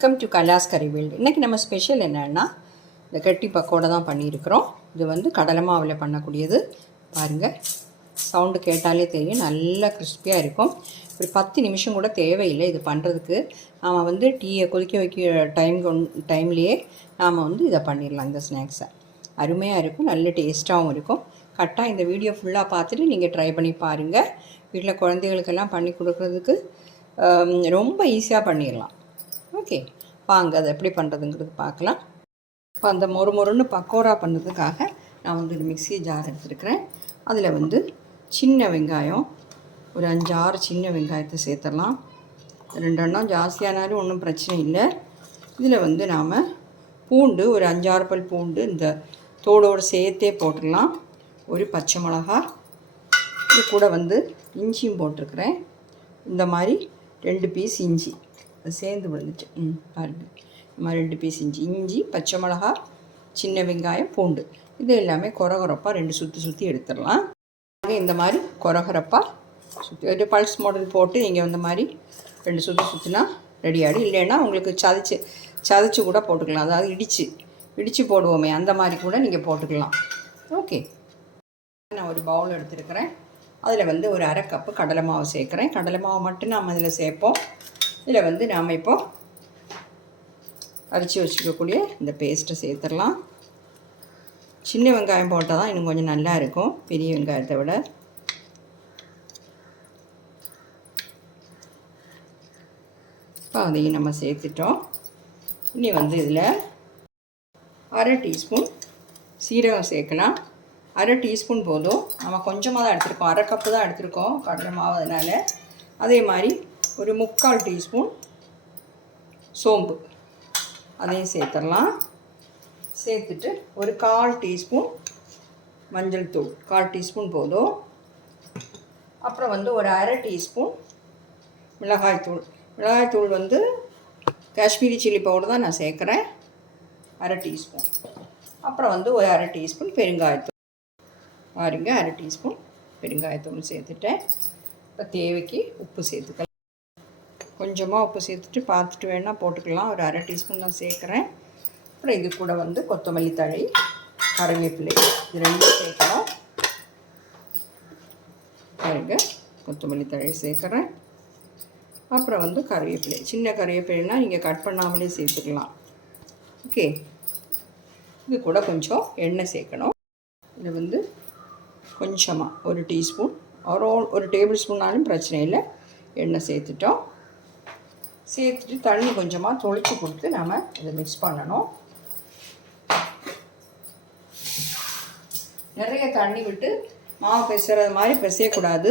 Welcome to கலாஸ் கறி world இன்றைக்கி நம்ம ஸ்பெஷல் என்னென்னா இந்த கட்டி பக்கோடை தான் பண்ணியிருக்கிறோம். இது வந்து கடலை மாவில் பண்ணக்கூடியது. பாருங்கள் சவுண்டு கேட்டாலே தெரியும். நல்லா கிறிஸ்பியாக இருக்கும். ஒரு பத்து நிமிஷம் கூட தேவையில்லை இது பண்ணுறதுக்கு நாம் வந்து டீயை கொதிக்க வைக்கிற டைம் டைம்லேயே நாம் வந்து இதை பண்ணிடலாம் இந்த ஸ்நாக்ஸை அருமையாக இருக்கும். நல்ல டேஸ்ட்டாகவும் இருக்கும். கரெக்டாக இந்த வீடியோ ஃபுல்லாக பார்த்துட்டு நீங்கள் ட்ரை பண்ணி பாருங்கள் வீட்டில் குழந்தைகளுக்கெல்லாம் பண்ணி கொடுக்குறதுக்கு ரொம்ப ஈஸியாக பண்ணிடலாம். ஓகே. வாங்க அதை எப்படி பண்ணுறதுங்கிறது பார்க்கலாம். இப்போ அந்த மொறு மொறுன்னு பக்கோரா பண்ணுறதுக்காக நான் வந்து ஒரு மிக்ஸி ஜார் எடுத்துருக்கிறேன். அதில் வந்து சின்ன வெங்காயம் ஒரு அஞ்சு ஆறு சின்ன வெங்காயத்தை சேர்த்துடலாம். ரெண்டு எண்ணம் ஜாஸ்தியானாலும் ஒன்றும் பிரச்சனை இல்லை. இதில் வந்து நாம் பூண்டு ஒரு அஞ்சாறு பல் பூண்டு இந்த தோடோடு சேர்த்தே போட்டுடலாம். ஒரு பச்சை மிளகா இது கூட வந்து இஞ்சியும் போட்டிருக்கிறேன். இந்த மாதிரி ரெண்டு பீஸ் இஞ்சி. சேர்ந்து விழுந்துச்சு ம் பாருங்க. இந்த மாதிரி ரெண்டு பீஸ் இஞ்சி இஞ்சி பச்சை மிளகா சின்ன வெங்காயம் பூண்டு. இது எல்லாமே குறகுறப்பாக ரெண்டு சுற்றி சுற்றி எடுத்துடலாம். இந்த மாதிரி குறகுறப்பாக சுற்றி ஒரு பல்ஸ் மாடல் போட்டு நீங்கள் இந்த மாதிரி ரெண்டு சுற்றி சுற்றினா ரெடி ஆகிடும் இல்லைன்னா உங்களுக்கு சதைச்சு சதைச்சு கூட போட்டுக்கலாம். அதாவது இடித்து இடித்து போடுவோமே அந்த மாதிரி கூட நீங்கள் போட்டுக்கலாம். ஓகே. நான் ஒரு பவுல் எடுத்துருக்கிறேன். அதில் வந்து ஒரு அரை கப்பு கடலை மாவு சேர்க்குறேன். கடலை மாவு மட்டும் நாம் அதில் சேர்ப்போம். இதில் வந்து நாம் இப்போது அரைச்சி வச்சுக்கக்கூடிய இந்த பேஸ்ட்டை சேர்த்துடலாம். சின்ன வெங்காயம் போட்டால் தான் இன்னும் கொஞ்சம் நல்லா இருக்கும். பெரிய வெங்காயத்தை விட. இப்போ அதையும் நம்ம சேர்த்துட்டோம். இனி வந்து இதில் அரை டீஸ்பூன் சீரகம் சேர்க்கலாம். அரை டீஸ்பூன் போதும். நம்ம கொஞ்சமாக தான் எடுத்துருக்கோம். அரை கப்பு தான் எடுத்திருக்கோம். கடலை மாவு அதனால் அதே மாதிரி ஒரு முக்கால் டீஸ்பூன் சோம்பு. அதையும் சேர்த்துடலாம் சேர்த்துட்டு ஒரு கால் டீஸ்பூன் மஞ்சள் தூள். கால் டீஸ்பூன் போதும். அப்புறம் வந்து ஒரு அரை டீஸ்பூன் மிளகாய்த்தூள் மிளகாய்த்தூள் வந்து காஷ்மீரி சில்லி பவுடர் தான் நான் சேர்க்குறேன். அரை டீஸ்பூன். அப்புறம் வந்து ஒரு அரை டீஸ்பூன் பெருங்காயத்தூள். பாருங்க அரை டீஸ்பூன் பெருங்காயத்தூள் சேர்த்துட்டேன். இப்போ தேவைக்கு உப்பு சேர்த்துக்கலாம். கொஞ்சமாக உப்பு சேர்த்துட்டு பார்த்துட்டு வேணால் போட்டுக்கலாம். ஒரு அரை டீஸ்பூன் தான் சேர்க்குறேன். அப்புறம் இது கூட வந்து கொத்தமல்லி தழை கருவேப்பிலை இது ரெண்டும் சேர்க்கணும் பாருங்க கொத்தமல்லி தழை சேர்க்குறேன். அப்புறம் வந்து கருவேப்பிலை. சின்ன கருவேப்பிலைனா நீங்கள் கட் பண்ணாமலே சேர்த்துக்கலாம். ஓகே. இது கூட கொஞ்சம் எண்ணெய் சேர்க்கணும். இது வந்து கொஞ்சமாக ஒரு டீஸ்பூன். ஒரு ஒரு டேபிள் ஸ்பூன்னாலும் பிரச்சனை இல்லை. எண்ணெய் சேர்த்துட்டோம். சேர்த்துட்டு தண்ணி கொஞ்சமாக தொளிச்சு கொடுத்து நம்ம இதை மிக்ஸ் பண்ணணும். நிறைய தண்ணி விட்டு மாவு பிசைறது மாதிரி பிசையக்கூடாது.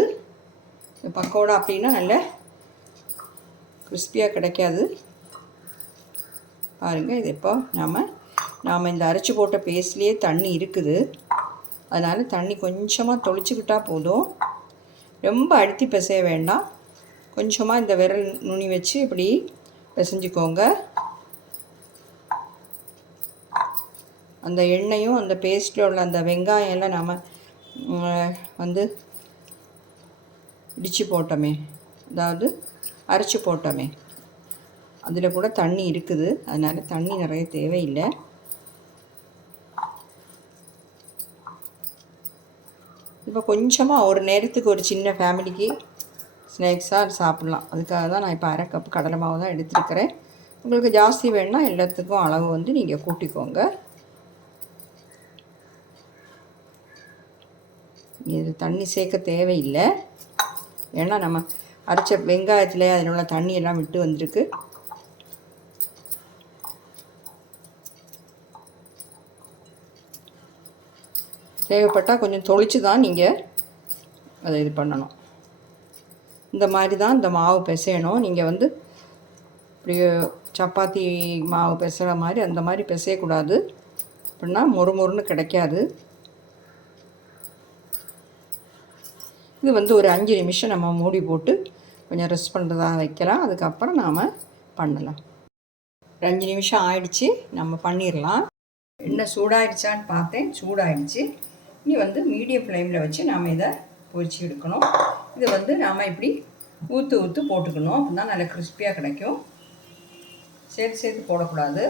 பக்கோடா அப்படின்னா நல்ல கிறிஸ்பியாக கிடைக்காது. பாருங்கள் இது இப்போ நாம் நாம் இந்த அரைச்சி போட்ட பேஸ்ட்லேயே தண்ணி இருக்குது. அதனால் தண்ணி கொஞ்சமாக தொளிச்சுக்கிட்டால் போதும். ரொம்ப அழுத்தி பிசைய வேண்டாம். கொஞ்சமாக இந்த விரல் நுனி வச்சு இப்படி பிசைஞ்சிக்கோங்க. அந்த எண்ணெயும் அந்த பேஸ்ட்டில் உள்ள அந்த வெங்காயம் எல்லாம் நம்ம வந்து இடித்து போட்டோமே. அதாவது அரைச்சி போட்டோமே. அதில் கூட தண்ணி இருக்குது. அதனால் தண்ணி நிறைய தேவையில்லை. இப்போ கொஞ்சமாக ஒரு நேரத்துக்கு ஒரு சின்ன ஃபேமிலிக்கு ஸ்நாக்ஸாக சாப்பிட்லாம். அதுக்காக தான் நான் இப்போ அரை கப் கடலை மாவு தான் எடுத்துருக்கிறேன். உங்களுக்கு ஜாஸ்தி வேணும்னா எல்லாத்துக்கும் அளவு வந்து நீங்கள் கூட்டிக்கோங்க. இது தண்ணி சேர்க்க தேவையில்லை. ஏன்னா நம்ம அரைச்ச வெங்காயத்தில் அதில் உள்ள தண்ணி எல்லாம் விட்டு வந்திருக்கு. தேவைப்பட்டால் கொஞ்சம் தொளிச்சு தான் நீங்கள் அதை இது பண்ணணும். இந்த மாதிரி தான் இந்த மாவு பிசையணும். நீங்கள் வந்து இப்படி சப்பாத்தி மாவு பிசைகிற மாதிரி அந்த மாதிரி பிசையக்கூடாது. அப்படின்னா மொறு மொறுன்னு கிடைக்காது. இது வந்து ஒரு அஞ்சு நிமிஷம் நம்ம மூடி போட்டு கொஞ்சம் ரெஸ்ட் பண்ணுறதா வைக்கலாம். அதுக்கப்புறம் நாம் பண்ணலாம். ஒரு அஞ்சு நிமிஷம் ஆயிடுச்சு. நம்ம பண்ணிடலாம். என்ன சூடாயிடுச்சான்னு பார்த்தேன். சூடாயிடுச்சு. இனி வந்து மீடியம் ஃப்ளேமில் வச்சு நாம் இதை பொரிச்சு எடுக்கணும். இது வந்து நாம் இப்படி ஊற்று ஊற்று போட்டுக்கணும். அப்படின்னா நல்லா கிறிஸ்பியாக கிடைக்கும். சேர்த்து சேர்த்து போடக்கூடாது.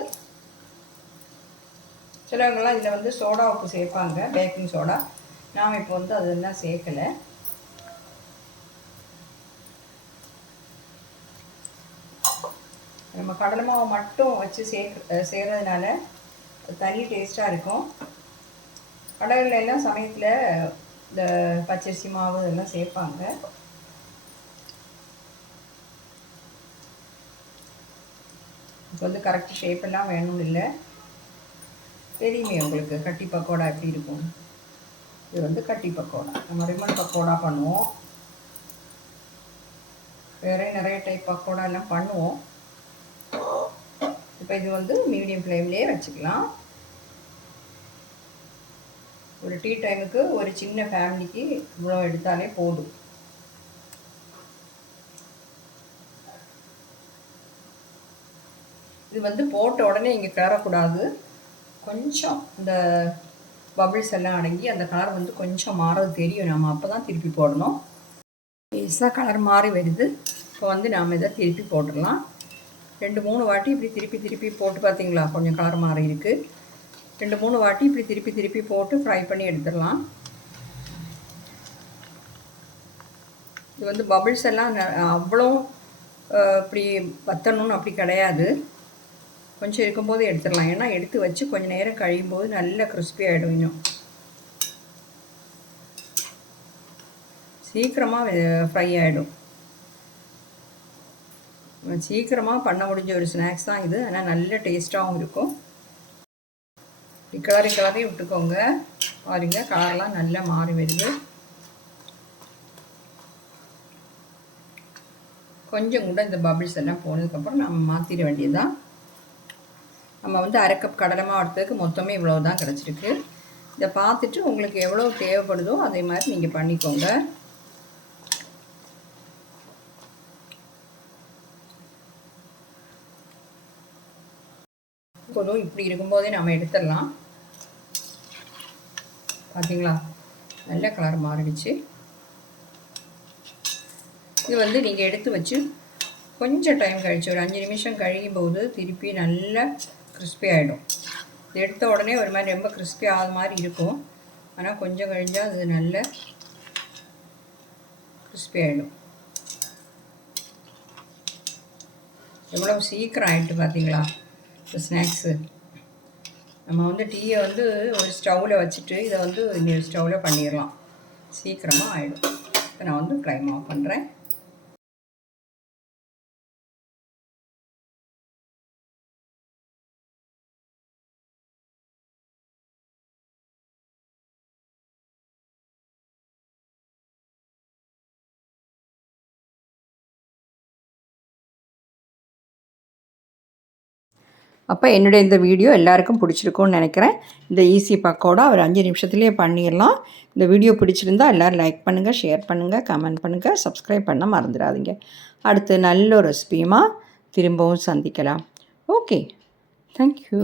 சிலவங்கெல்லாம் இதில் வந்து சோடா உப்பு சேர்ப்பாங்க. பேக்கிங் சோடா நாம் இப்போ வந்து அது என்ன சேர்க்கலை. நம்ம கடலை மாவு மட்டும் வச்சு சேர்க்க செய்கிறதுனால தனி டேஸ்ட்டாக இருக்கும். கடைகளில் எல்லாம் சமயத்தில் இந்த பச்சரிசி மாவு இதெல்லாம் சேர்ப்பாங்க. இப்போ வந்து கரெக்ட் ஷேப்பெல்லாம் வேணும் இல்லை. தெரியுமே உங்களுக்கு கட்டி பக்கோடா எப்படி இருக்கும். இது வந்து கட்டி பக்கோடா. நம்ம ரிமன் பக்கோடா பண்ணுவோம். வேற நிறைய டைப் பக்கோடா எல்லாம் பண்ணுவோம். இப்போ இது வந்து மீடியம் ஃப்ளேம்லேயே வச்சுக்கலாம். ஒரு டீ டைமுக்கு ஒரு சின்ன ஃபேமிலிக்கு இவ்வளோ எடுத்தாலே போதும். இது வந்து போட்ட உடனே இங்கே கிளறக்கூடாது கொஞ்சம் இந்த பபிள்ஸ் எல்லாம் அடங்கி அந்த கலர் வந்து கொஞ்சம் மாறது தெரியும். நம்ம அப்போ தான் திருப்பி போடணும். பெருசாக கலர் மாறி வருது. இப்போ வந்து நாம் இதை திருப்பி போட்டுடலாம். ரெண்டு மூணு வாட்டி இப்படி திருப்பி திருப்பி போட்டு பார்த்தீங்களா கொஞ்சம் கலர் மாறி இருக்குது ரெண்டு மூணு வாட்டி இப்படி திருப்பி திருப்பி போட்டு ஃப்ரை பண்ணி எடுத்துடலாம். இது வந்து பபிள்ஸ் எல்லாம் அவ்வளோ இப்படி வத்தணும்னு அப்படி கிடையாது. கொஞ்சம் இருக்கும்போது எடுத்துடலாம். ஏன்னா எடுத்து வச்சு கொஞ்சம் நேரம் கழியும் போது நல்ல கிறிஸ்பி ஆகிடும் இன்னும். சீக்கிரமாக ஃப்ரை ஆகிடும் சீக்கிரமாக பண்ண முடிஞ்ச ஒரு ஸ்நாக்ஸ் தான் இது. ஆனால் நல்ல டேஸ்ட்டாகவும் இருக்கும். கிளறி கிளறி விட்டுக்கோங்க. பாருங்க கலர்லாம் நல்லா மாறி வருது. கொஞ்சம் கூட இந்த பபிள்ஸ் எல்லாம் போனதுக்கப்புறம் நம்ம மாற்றிட வேண்டியதுதான். நம்ம வந்து அரை கப் கடலை எடுத்ததுக்கு மொத்தமே இவ்வளோ தான் கிடச்சிருக்கு. இதை பார்த்துட்டு உங்களுக்கு எவ்வளோ தேவைப்படுதோ அதே மாதிரி நீங்கள் பண்ணிக்கோங்க. போதும் இப்படி இருக்கும்போதே நம்ம எடுத்துடலாம். பார்த்தீங்களா நல்ல கலர் மாறிடுச்சு. இது வந்து நீங்கள் எடுத்து வச்சு கொஞ்சம் டைம் கழிச்சு ஒரு அஞ்சு நிமிஷம் கழியும் போது திருப்பி நல்லா கிறிஸ்பி ஆகிடும் இது எடுத்த உடனே ஒரு மாதிரி ரொம்ப கிறிஸ்பி ஆக மாதிரி இருக்கும். ஆனால் கொஞ்சம் கழிஞ்சால் அது நல்ல கிறிஸ்பி ஆகிடும் எவ்வளோ சீக்கிரம் ஆகிட்டு பார்த்தீங்களா ஸ்நாக்ஸு நம்ம வந்து டீயை வந்து ஒரு ஸ்டவ்வில் வச்சுட்டு இதை வந்து இன்னொரு ஸ்டவ்வில் பண்ணிடலாம். சீக்கிரமாக ஆகிடும் இப்போ நான் வந்து ஃப்ளைம் ஆஃப் பண்ணுறேன் அப்போ என்னுடைய இந்த வீடியோ எல்லாருக்கும் பிடிச்சிருக்கும்னு நினைக்கிறேன். இந்த ஈஸி பக்கோடா ஒரு அஞ்சு நிமிஷத்துலேயே பண்ணிடலாம் இந்த வீடியோ பிடிச்சிருந்தா எல்லோரும் லைக் பண்ணுங்கள் ஷேர் பண்ணுங்கள் கமெண்ட் பண்ணுங்கள் சப்ஸ்கிரைப் பண்ண மறந்துடாதீங்க. அடுத்து நல்ல ஒரு ரெசிபியுமா திரும்பவும் சந்திக்கலாம். Okay thank you